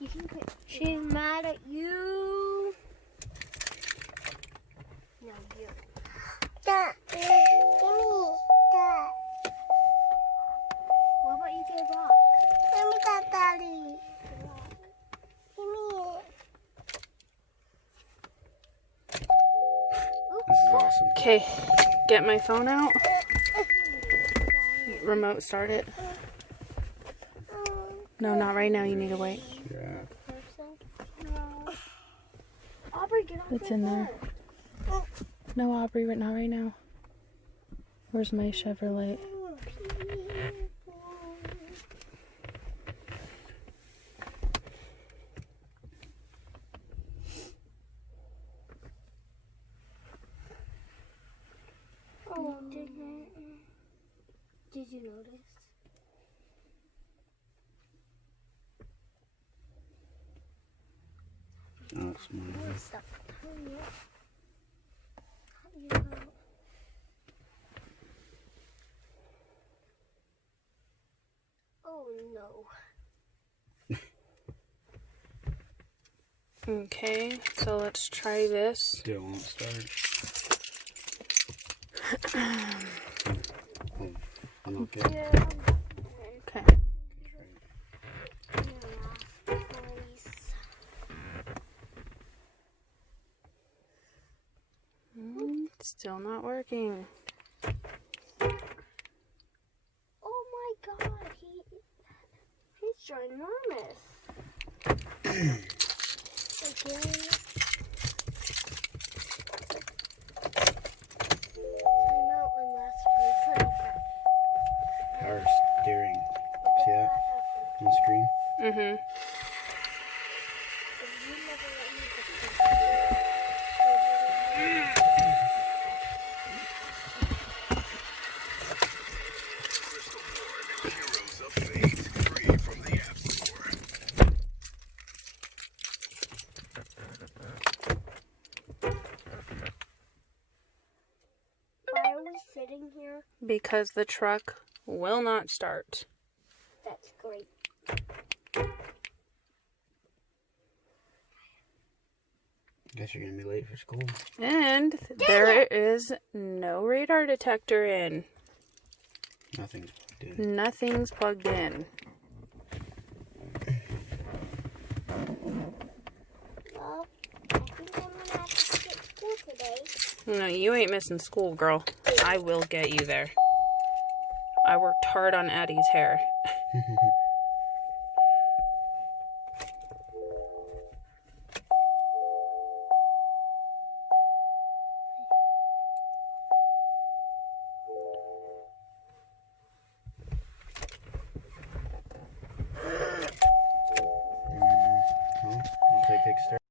You can put. She's mad at you. No, you. Dad, give me that. What about you get a rock? Give me that, Daddy. Give me it. This is awesome. Okay, get my phone out. Remote start it. No, not right now. You need to wait. Yeah. No. Aubrey, get off It's your in there. phone. No, Aubrey, not right now. Where's my Chevrolet? Oh, did you notice? Oh, it's mine. Stop. You know. Oh no. Okay, so let's try this. Still won't start. I'm okay. Yeah. Okay. Still not working. Oh my God, he's ginormous. Again. I'm out on last place. Power steering. See that on the screen? Mm-hmm. Why are we sitting here? Because the truck will not start. That's great. Guess you're gonna be late for school. And there is no radar detector in. Nothing's plugged in. Nothing's plugged in. Well, I think I'm gonna have to skip school today. No, you ain't missing school, girl. I will get you there. I worked hard on Addie's hair.